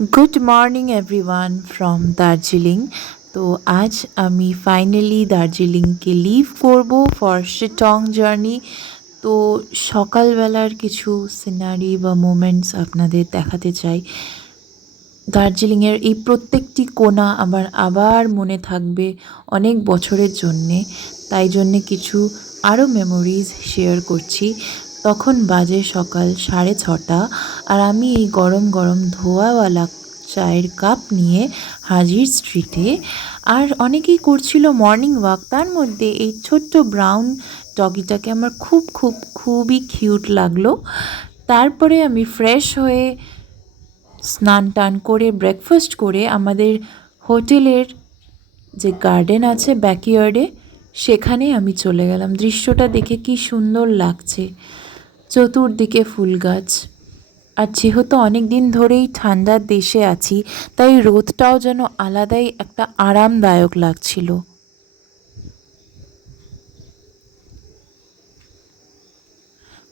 Good morning everyone from Darjeeling. তো আজ আমি ফাইনালি দার্জিলিংকে লিভ করব ফর শিটং জার্নি। তো সকালবেলার কিছু সিনারি বা মোমেন্টস আপনাদের দেখাতে চাই। দার্জিলিংয়ের এই প্রত্যেকটি কোণা আমার আবার মনে থাকবে অনেক বছরের জন্যে, তাই জন্যে কিছু আরও মেমোরিজ শেয়ার করছি। তখন বাজে সকাল 6:30 আর আমি এই গরম গরম ধোয়াওয়ালা চায়ের কাপ নিয়ে হাজির স্ট্রিটে। আর অনেকেই করছিল মর্নিং ওয়াক, তার মধ্যে এই ছোট্ট ব্রাউন ডগিটাকে আমার খুবই কিউট লাগলো। তারপরে আমি ফ্রেশ হয়ে স্নান টান করে ব্রেকফাস্ট করে আমাদের হোটেলের যে গার্ডেন আছে ব্যাকইয়ার্ডে, সেখানে আমি চলে গেলাম। দৃশ্যটা দেখে কি সুন্দর লাগছে, চতুর্দিকে ফুল গাছ। আর যেহেতু অনেক দিন ধরেই ঠান্ডার দেশে আছি, তাই রোদটাও যেন আলাদাই একটা আরামদায়ক লাগছিল।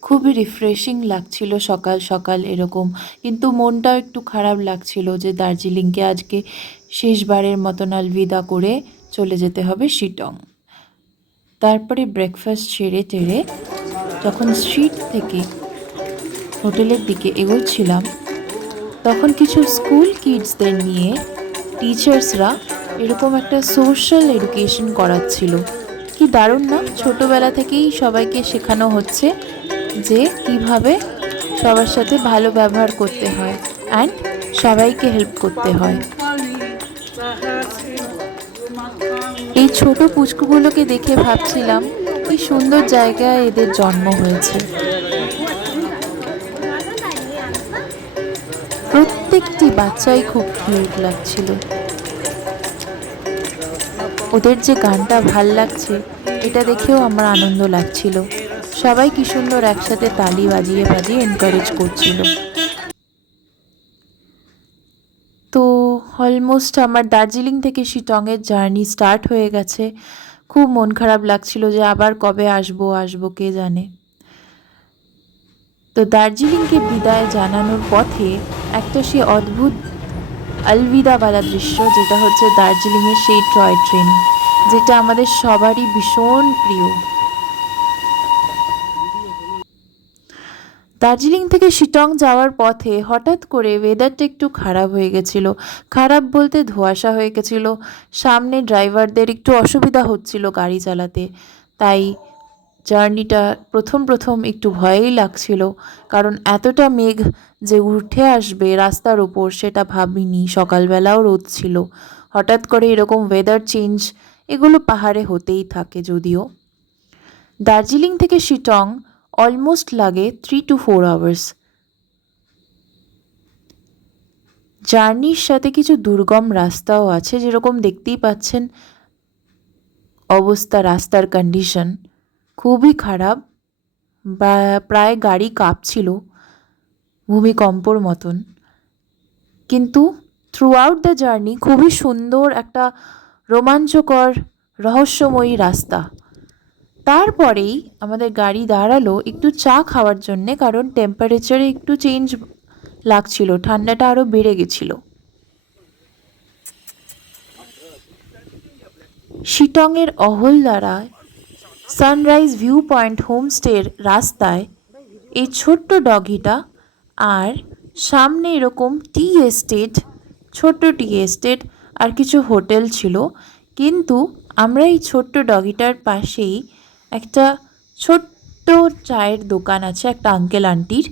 খুবই রিফ্রেশিং লাগছিল সকাল সকাল এরকম। কিন্তু মনটাও একটু খারাপ লাগছিল যে দার্জিলিংকে আজকে শেষবারের মতন আলবিদা করে চলে যেতে হবে শিটং। তারপরে ব্রেকফাস্ট সেরে টেরে যখন স্ট্রিট থেকে হোটেলের দিকে এগোচ্ছিলাম, তখন কিছু স্কুল কিডসদের নিয়ে টিচার্সরা এরকম একটা সোশ্যাল এডুকেশন করাচ্ছিল। কি দারুণ না, ছোটোবেলা থেকেই সবাইকে শেখানো হচ্ছে যে কিভাবে সবার সাথে ভালো ব্যবহার করতে হয় অ্যান্ড সবাইকে হেল্প করতে হয়। এই ছোট পুচকুগুলোকে দেখে ভাবছিলাম কি সুন্দর জায়গায় এদের জন্ম হয়েছে। প্রত্যেকটি বাচ্চাই খুব কিউট লাগছিল। ওদের যে গানটা ভাল লাগছে এটা দেখেও আমার আনন্দ লাগছিল। সবাই কি সুন্দর একসাথে তালি বাজিয়ে বাজিয়ে এনকারেজ করছিল। তো অলমোস্ট আমার দার্জিলিং থেকে শিটংয়ের জার্নি স্টার্ট হয়ে গেছে। খুব মন খারাপ লাগছিল যে আবার কবে আসবো কে জানে। তো দার্জিলিংকে বিদায় জানানোর পথে একটা সে অদ্ভুত আলবিদাওয়ালা দৃশ্য, যেটা হচ্ছে দার্জিলিংয়ের সেই টয় ট্রেন, যেটা আমাদের সবারই ভীষণ প্রিয়। দার্জিলিং থেকে শিটং যাওয়ার পথে হঠাৎ করে ওয়েদারটা একটু খারাপ হয়ে গেছিলো। খারাপ বলতে ধোঁয়াশা হয়ে গেছিলো। সামনে ড্রাইভারদের একটু অসুবিধা হচ্ছিল গাড়ি চালাতে, তাই জার্নিটা প্রথম একটু ভয়ই লাগছিল। কারণ এতটা মেঘ যে উঠে আসবে রাস্তার ওপর সেটা ভাবিনি। সকালবেলাও রোদ ছিল, হঠাৎ করে এরকম ওয়েদার চেঞ্জ এগুলো পাহাড়ে হতেই থাকে। যদিও দার্জিলিং থেকে শিটং অলমোস্ট লাগে 3 to 4 আওয়ার্স। জার্নির সাথে কিছু দুর্গম রাস্তাও আছে, যেরকম দেখতেই পাচ্ছেন অবস্থা, রাস্তার কন্ডিশন খুবই খারাপ, বা প্রায় গাড়ি কাঁপছিল ভূমিকম্পর মতন। কিন্তু থ্রু আউট দ্য জার্নি খুবই সুন্দর একটা রোমাঞ্চকর রহস্যময়ী রাস্তা। তারপরেই আমাদের গাড়ি দাঁড়ালো একটু চা খাওয়ার জন্যে, কারণ টেম্পারেচারে একটু চেঞ্জ লাগছিল, ঠান্ডাটা আরও বেড়ে গেছিলো। শিটংয়ের অহলদারায় সানরাইজ ভিউ পয়েন্ট হোমস্টের রাস্তায় এই ছোট্ট ডগিটা, আর সামনে এরকম টি এস্টেট, ছোট্ট টি এস্টেট আর কিছু হোটেল ছিল। কিন্তু আমরা এই ছোট্ট ডগিটার পাশেই একটা ছোট্ট চায়ের দোকান আছে একটা আঙ্কেল আন্টির,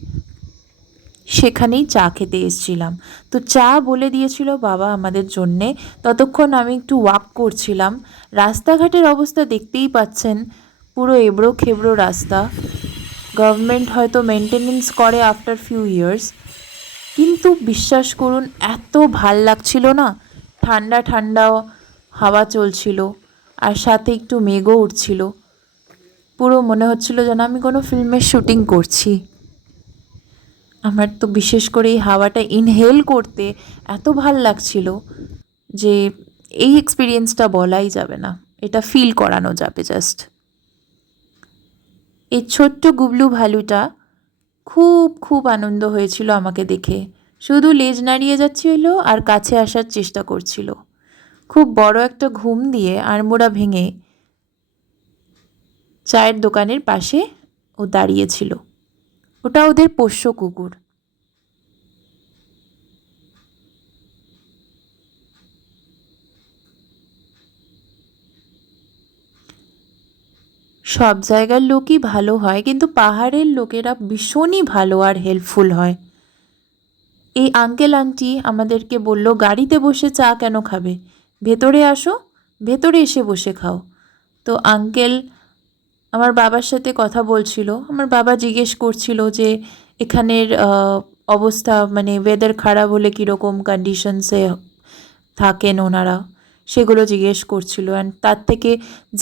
সেখানেই চা খেতে এসেছিলাম। তো চা বলে দিয়েছিল বাবা আমাদের জন্যে। ততক্ষণ আমি একটু ওয়াক করছিলাম। রাস্তাঘাটের অবস্থা দেখতেই পাচ্ছেন, পুরো এবড়ো খেবড়ো রাস্তা। গভর্নমেন্ট হয়তো মেনটেনেন্স করে আফটার ফিউ ইয়ার্স, কিন্তু বিশ্বাস করুন এত ভাল লাগছিল না। ঠান্ডা ঠান্ডা হাওয়া চলছিল, আর সাথে একটু মেঘও উঠছিল। পুরো মনে হচ্ছিল যেন আমি কোনো ফিল্মের শুটিং করছি। আমার তো বিশেষ করে এই হাওয়াটা ইনহেল করতে এত ভাল লাগছিল যে এই এক্সপিরিয়েন্সটা বলাই যাবে না, এটা ফিল করানো যাবে জাস্ট। এই ছোট্ট গুবলু ভালুটা খুব আনন্দ হয়েছিল আমাকে দেখে। শুধু লেজ নাড়িয়ে যাচ্ছিল আর কাছে আসার চেষ্টা করছিল। খুব বড় একটা ঘুম দিয়ে আড়মোড়া ভেঙে চায়ের দোকানের পাশে ও দাঁড়িয়েছিল। ওটা ওদের পোষ্য কুকুর। সব জায়গার লোকই ভালো হয়, কিন্তু পাহাড়ের লোকেরা ভীষণই ভালো আর হেল্পফুল হয়। এই আঙ্কেল আন্টি আমাদেরকে বলল, গাড়িতে বসে চা কেন খাবে, ভেতরে আসো, ভেতরে এসে বসে খাও। তো আঙ্কেল আমার বাবার সাথে কথা বলছিল। আমার বাবা জিজ্ঞেস করছিল যে এখানের অবস্থা, মানে ওয়েদার খারাপ হলে কীরকম কন্ডিশনসে থাকেন ওনারা, সেগুলো জিজ্ঞেস করছিল। অ্যান্ড তার থেকে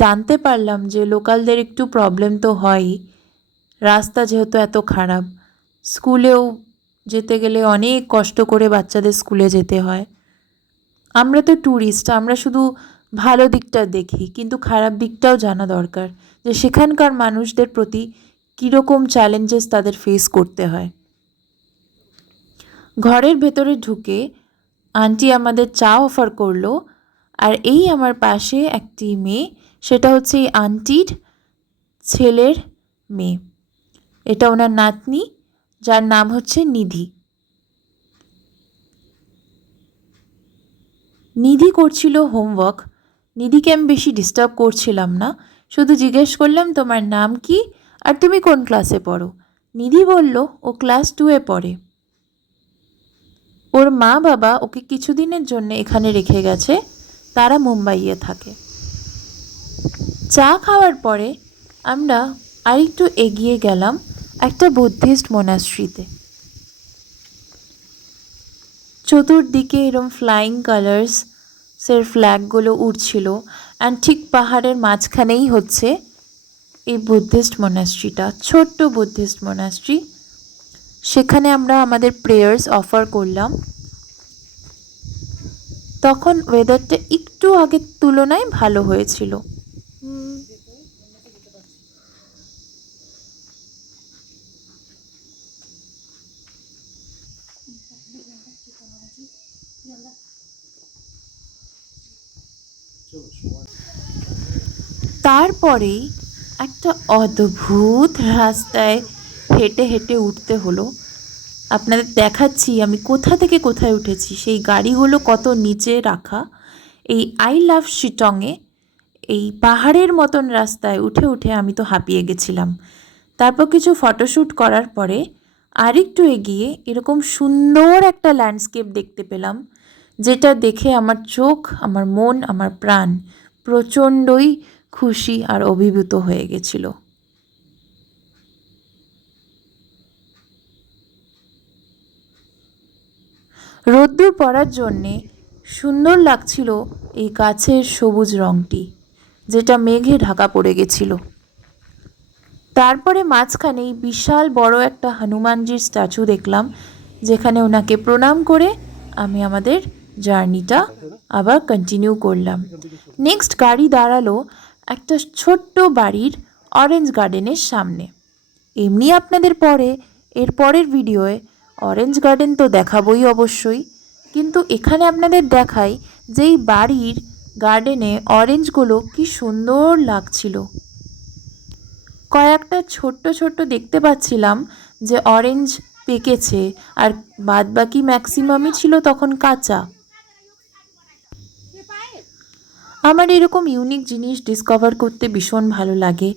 জানতে পারলাম যে লোকালদের একটু প্রবলেম তো হয়ই, রাস্তা যেহেতু এত খারাপ, স্কুলেও যেতে গেলে অনেক কষ্ট করে বাচ্চাদের স্কুলে যেতে হয়। আমরা তো ট্যুরিস্ট, আমরা শুধু ভালো দিকটা দেখি, কিন্তু খারাপ দিকটাও জানা দরকার যে সেখানকার মানুষদের প্রতি কীরকম চ্যালেঞ্জেস তাদের ফেস করতে হয়। ঘরের ভেতরে ঢুকে আন্টি আমাদের চা অফার করলো। আর এই আমার পাশে একটি মেয়ে, সেটা হচ্ছে এই আন্টির ছেলের মেয়ে। এটা ওনার নাতনি, যার নাম হচ্ছে নিধি। নিধি করছিল হোমওয়ার্ক। নিধিকে আমি বেশি ডিস্টার্ব করছিলাম না, শুধু জিজ্ঞেস করলাম তোমার নাম কি আর তুমি কোন ক্লাসে পড়ো। নিধি বলল ও ক্লাস 2-এ পড়ে। ওর মা বাবা ওকে কিছুদিনের জন্য এখানে রেখে গেছে, তারা মুম্বাইয়ে থাকে। চা খাওয়ার পরে আমরা আরেকটু এগিয়ে গেলাম একটা বুদ্ধিস্ট মোনাস্ট্রিতে। চতুর্দিকে এরম ফ্লাইং কালার্সের ফ্ল্যাগগুলো উড়ছিল, অ্যান্ড ঠিক পাহাড়ের মাঝখানেই হচ্ছে এই বুদ্ধিস্ট মোনাস্ট্রিটা, ছোট্ট বুদ্ধিস্ট মোনাস্ট্রি। সেখানে আমরা আমাদের প্রেয়ার্স অফার করলাম। তখন ওয়েদারটা একটু আগের তুলনায় ভালো হয়েছিল। তারপরেই একটা অদ্ভুত রাস্তায় হেঁটে হেঁটে উঠতে হলো। আপনাদের দেখাচ্ছি আমি কোথা থেকে কোথায় উঠেছি। সেই গাড়িগুলো কত নিচে রাখা। এই আই লাভ শিটংয়ে এই পাহাড়ের মতন রাস্তায় উঠে উঠে আমি তো হাঁপিয়ে গেছিলাম। তারপর কিছু ফটোশ্যুট করার পরে আরেকটু এগিয়ে এরকম সুন্দর একটা ল্যান্ডস্কেপ দেখতে পেলাম, যেটা দেখে আমার চোখ, আমার মন, আমার প্রাণ প্রচণ্ডই খুশি আর অভিভূত হয়ে গেছিল। রোদ্দুর পড়ার জন্যে সুন্দর লাগছিল এই গাছের সবুজ রঙটি, যেটা মেঘে ঢাকা পড়ে গেছিল। তারপরে মাঝখানেই বিশাল বড় একটা হনুমানজির স্ট্যাচু দেখলাম, যেখানে ওনাকে প্রণাম করে আমি আমাদের জার্নিটা আবার কন্টিনিউ করলাম। নেক্সট গাড়ি দাঁড়ালো একটা ছোট্ট বাড়ির অরেঞ্জ গার্ডেনের সামনে। এমনি আপনাদের এর পরের ভিডিওয়ে অরেঞ্জ গার্ডেন তো দেখাবই অবশ্যই, কিন্তু এখানে আপনাদের দেখাই যে এই বাড়ির গার্ডেনে অরেঞ্জগুলো কি সুন্দর লাগছিল। কয়েকটা ছোট্ট ছোট্ট দেখতে পাচ্ছিলাম যে অরেঞ্জ পেকেছে, আর বাদবাকি ম্যাক্সিমামই ছিল তখন কাঁচা। আমার এরকম ইউনিক জিনিস ডিসকভার করতে ভীষণ ভালো লাগে।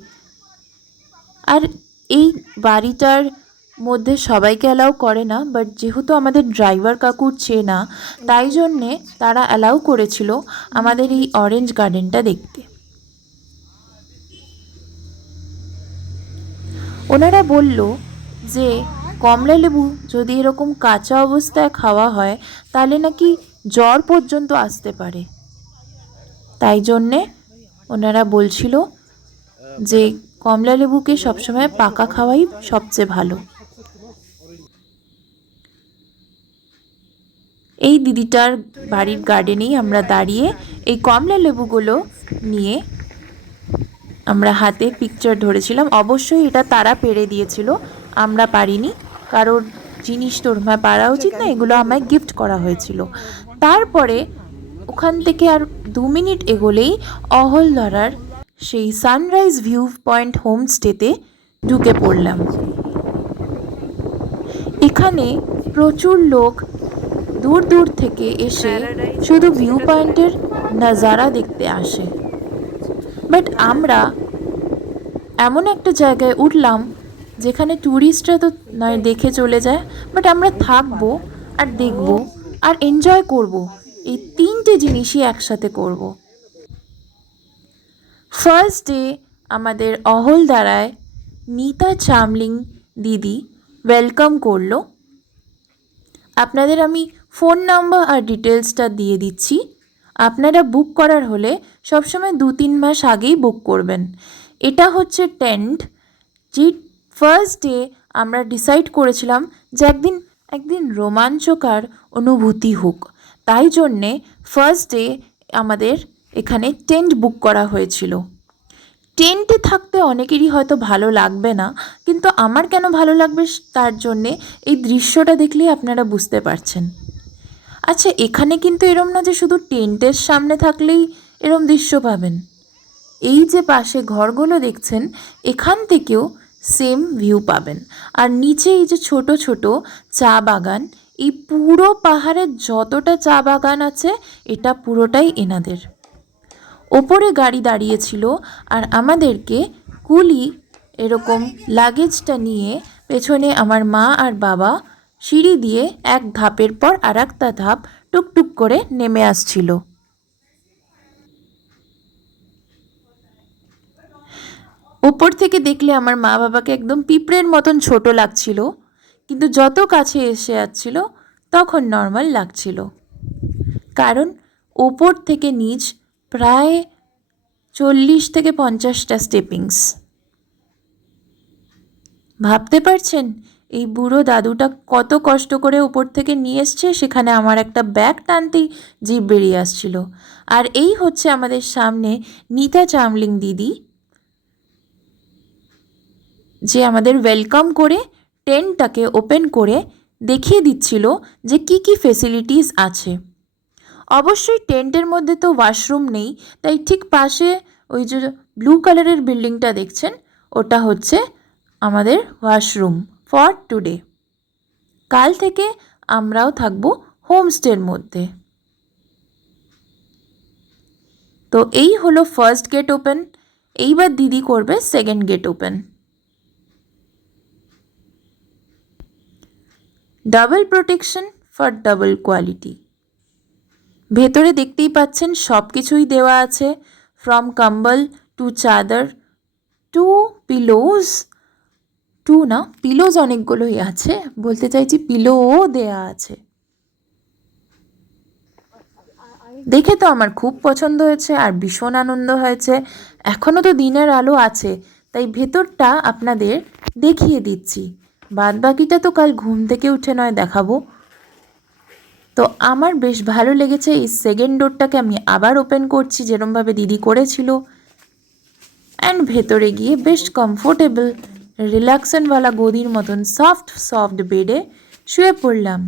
আর এই বাড়িটার মধ্যে সবাইকে অ্যালাউ করে না, বাট যেহেতু আমাদের ড্রাইভার কাকুর চেনা, তাই জন্যে তারা অ্যালাউ করেছিল আমাদের এই অরেঞ্জ গার্ডেনটা দেখতে। ওনারা বলল যে কমলা লেবু যদি এরকম কাঁচা অবস্থায় খাওয়া হয় তাহলে নাকি জ্বর পর্যন্ত আসতে পারে। তাই জন্যে ওনারা বলছিল যে কমলা লেবুকে সবসময় পাকা খাওয়াই সবচেয়ে ভালো। এই দিদিটার বাড়ির গার্ডেনেই আমরা দাঁড়িয়ে এই কমলা লেবুগুলো নিয়ে আমরা হাতে পিকচার ধরেছিলাম। অবশ্যই এটা তারা পেরে দিয়েছিল, আমরা পারিনি, কারণ জিনিস তোর পারা উচিত না, এগুলো আমায় গিফট করা হয়েছিল। তারপরে ওখান থেকে আর 2 মিনিট এগোলেই অহলধরার সেই সানরাইজ ভিউ পয়েন্ট হোমস্টেতে ঢুকে পড়লাম। এখানে প্রচুর লোক দূর দূর থেকে এসে শুধু ভিউ পয়েন্টের নাজারা দেখতে আসে। বাট আমরা এমন একটা জায়গায় উঠলাম যেখানে ট্যুরিস্টরা তো নয় দেখে চলে যায়, বাট আমরা থাকবো আর দেখবো আর এনজয় করব, এই 3টে জিনিসই একসাথে করব। ফার্স্ট ডে আমাদের অহলদারায় নিতা চামলিং দিদি ওয়েলকাম করলো। আপনাদের আমি ফোন নাম্বার আর ডিটেলসটা দিয়ে দিচ্ছি। আপনারা বুক করার হলে সবসময় 2-3 মাস আগেই বুক করবেন। এটা হচ্ছে টেন্ট, যে ফার্স্ট ডে আমরা ডিসাইড করেছিলাম যে একদিন রোমাঞ্চকর অনুভূতি হোক, তাই জন্যে ফার্স্ট ডে আমাদের এখানে টেন্ট বুক করা হয়েছিল। টেন্টে থাকতে অনেকেরই হয়তো ভালো লাগবে না, কিন্তু আমার কেন ভালো লাগবে তার জন্যে এই দৃশ্যটা দেখলেই আপনারা বুঝতে পারছেন। আচ্ছা, এখানে কিন্তু এরম না যে শুধু টেন্টের সামনে থাকলেই এরম দৃশ্য পাবেন। এই যে পাশে ঘরগুলো দেখছেন, এখান থেকেও সেম ভিউ পাবেন। আর নিচে এই যে ছোট ছোট চা বাগান, এই পুরো পাহাড়ের যতটা চা বাগান আছে এটা পুরোটাই এনাদের। ওপরে গাড়ি দাঁড়িয়েছিল আর আমাদেরকে কুলি এরকম লাগেজটা নিয়ে পেছনে আমার মা আর বাবা সিঁড়ি দিয়ে এক ধাপের পর আর একটা ধাপ টুকটুক করে নেমে আসছিল। ওপর থেকে দেখলে আমার মা বাবাকে একদম পিঁপড়ের মতন ছোট লাগছিল, কিন্তু যত কাছে এসে যাচ্ছিল তখন নর্মাল লাগছিল, কারণ ওপর থেকে নিচ প্রায় 40 থেকে 50টা স্টেপিংস। ভাবতে পারছেন এই বুড়ো দাদুটা কত কষ্ট করে ওপর থেকে নিয়ে এসছে, সেখানে আমার একটা ব্যাগ টানতেই জিভ বেরিয়ে আসছিল। আর এই হচ্ছে আমাদের সামনে নিতা চামলিং দিদি, যে আমাদের ওয়েলকাম করে টেন্টটাকে ওপেন করে দেখিয়ে দিচ্ছিল যে কি কি ফেসিলিটিস আছে। অবশ্যই টেন্টের মধ্যে তো ওয়াশরুম নেই, তাই ঠিক পাশে ওই যে ব্লু কালারের বিল্ডিংটা দেখছেন, ওটা হচ্ছে আমাদের ওয়াশরুম ফর টুডে। কাল থেকে আমরাও থাকবো হোমস্টের মধ্যে। তো এই হলো ফার্স্ট গেট ওপেন, এইবার দিদি করবে second gate open. Double protection for double quality. ভেতরে দেখতেই পাচ্ছেন সব কিছুই দেওয়া আছে, ফ্রম কম্বল টু চাদর টু পিলোজ, পিলোজ অনেকগুলোই আছে, বলতে চাইছি পিলোও দেয়া আছে। দেখে তো আমার খুব পছন্দ হয়েছে আর ভীষণ আনন্দ হয়েছে। এখনও তো দিনের আলো আছে, তাই ভেতরটা আপনাদের দেখিয়ে দিচ্ছি, বাদ বাকিটা তো কাল ঘুম থেকে উঠে নয় দেখাবো। তো আমার বেশ ভালো লেগেছে। এই সেকেন্ড ডোরটাকে আমি আবার ওপেন করছি যেরমভাবে দিদি করেছিল, অ্যান্ড ভেতরে গিয়ে বেশ কমফোর্টেবল রিল্যাক্সনওয়ালা গদির মতন সফট বেডে শুয়ে পড়লাম।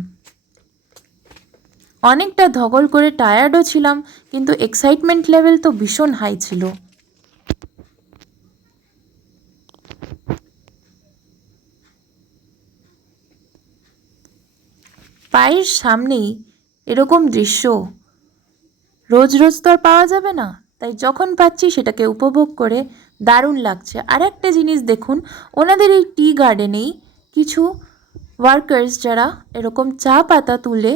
অনেকটা ধকল করে টায়ার্ডও ছিলাম, কিন্তু এক্সাইটমেন্ট লেভেল তো ভীষণ হাই ছিল। পায়ের সামনেই এরকম দৃশ্য রোজ রোজ তো আর পাওয়া যাবে না, তাই যখন পাচ্ছি সেটাকে উপভোগ করে দারুণ লাগছে। আর একটা জিনিস দেখুন, ওনাদের এই টি গার্ডেনেই কিছু ওয়ার্কার্স যারা এরকম চা পাতা তুলে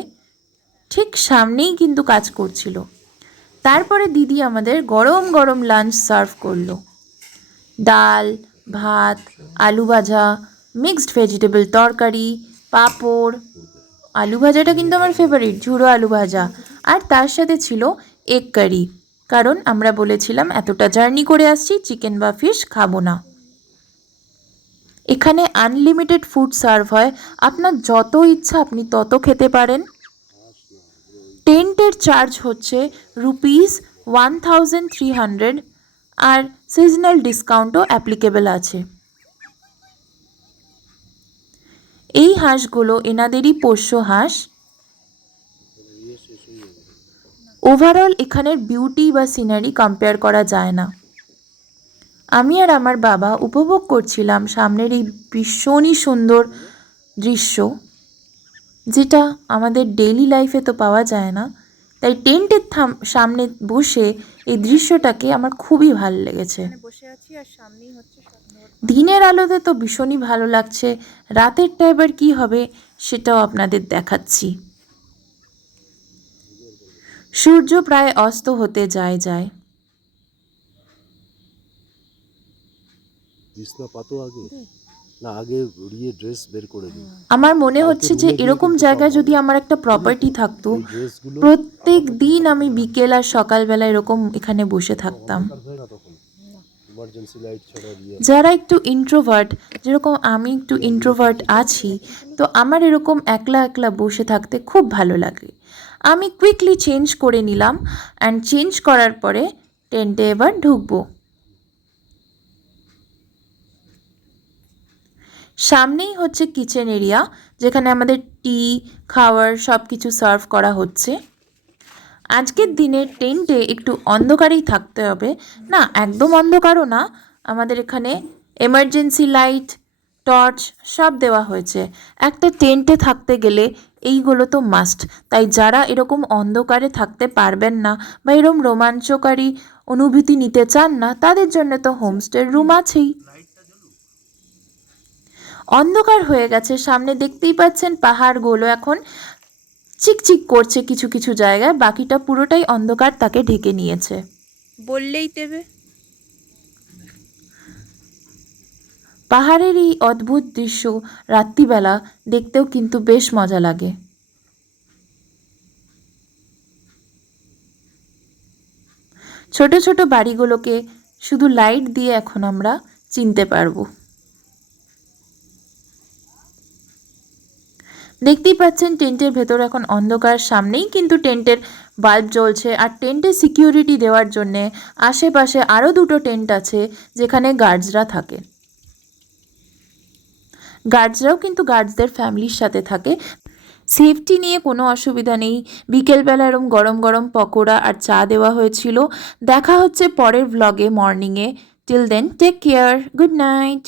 ঠিক সামনেই কিন্তু কাজ করছিল। তারপরে দিদি আমাদের গরম গরম লাঞ্চ সার্ভ করলো। ডাল, ভাত, আলু ভাজা, মিক্সড ভেজিটেবল তরকারি, পাঁপড়, আলু ভাজাটা কিন্তু আমার ফেভারিট, ঝুড়ো আলু ভাজা, আর তার সাথে ছিল এগ কারি, কারণ আমরা বলেছিলাম এতটা জার্নি করে আসছি চিকেন বা ফিশ খাবো না। এখানে আনলিমিটেড ফুড সার্ভ হয়, আপনার যত ইচ্ছা আপনি তত খেতে পারেন। টেন্টের চার্জ হচ্ছে ₹1300, আর সিজনাল ডিসকাউন্টও অ্যাপ্লিকেবল আছে। এই হাঁসগুলো এনাদেরই পোষ্য হাঁস। ওভারঅল এখানের বিউটি বা সিনারি কম্পেয়ার করা যায় না। আমি আর আমার বাবা উপভোগ করছিলাম সামনের এই ভীষণই সুন্দর দৃশ্য, যেটা আমাদের ডেইলি লাইফে তো পাওয়া যায় না। তাই টেন্টের সামনে বসে এই দৃশ্যটাকে আমার খুবই ভালো লেগেছে। দিনের আলোতে তো ভীষণই ভালো লাগছে, রাতেরটা এবার কী হবে সেটাও আপনাদের দেখাচ্ছি। সূর্য প্রায় অস্ত হতে যায়। আমার মনে হচ্ছে যে এরকম জায়গায় যদি আমার একটা প্রপার্টি থাকতো, প্রত্যেক দিন আমি বিকেল আর সকালবেলা এরকম এখানে বসে থাকতাম। যারা একটু ইন্ট্রোভার্ট, যেরকম আমি একটু ইন্ট্রোভার্ট আছি, তো আমার এরকম একলা একলা বসে থাকতে খুব ভালো লাগে। আমি কুইকলি চেঞ্জ করে নিলাম, অ্যান্ড চেঞ্জ করার পরে টেন্টে এবার ঢুকবো। সামনেই হচ্ছে কিচেন এরিয়া, যেখানে আমাদের টি খাওয়ার সব কিছু সার্ভ করা হচ্ছে। আজকের দিনে টেন্টে একটু অন্ধকারেই থাকতে হবে, না একদম অন্ধকারও না, আমাদের এখানে এমার্জেন্সি লাইট, টর্চ সব দেওয়া হয়েছে। একটা টেন্টে থাকতে গেলে এইগুলো তো মাস্ট। তাই যারা এরকম অন্ধকারে থাকতে পারবেন না বা এরকম রোমাঞ্চকারী অনুভূতি নিতে চান না, তাদের জন্য তো হোমস্টের রুম আছেই। অন্ধকার হয়ে গেছে, সামনে দেখতেই পাচ্ছেন পাহাড়গুলো এখন চিকচিক করছে কিছু কিছু জায়গায়, বাকিটা পুরোটাই অন্ধকার তাকে ঢেকে নিয়েছে বললেই দেবে। পাহাড়ের এই অদ্ভুত দৃশ্য রাত্রিবেলা দেখতেও কিন্তু বেশ মজা লাগে। ছোট ছোট বাড়িগুলোকে শুধু লাইট দিয়ে এখন আমরা চিনতে পারবো। দেখতেই পাচ্ছেন টেন্টের ভেতর এখন অন্ধকার, সামনেই কিন্তু টেন্টের বাল্ব জ্বলছে। আর টেন্টে সিকিউরিটি দেওয়ার জন্যে আশেপাশে আরও দুটো টেন্ট আছে, যেখানে গার্ডসরা থাকে। গার্ডসরাও কিন্তু গার্ডসদের ফ্যামিলির সাথে থাকে। সেফটি নিয়ে কোনো অসুবিধা নেই। বিকেলবেলা এরম গরম গরম পকোড়া আর চা দেওয়া হয়েছিল। দেখা হচ্ছে পরের ভ্লগে মর্নিংয়ে। Till then take care, good night.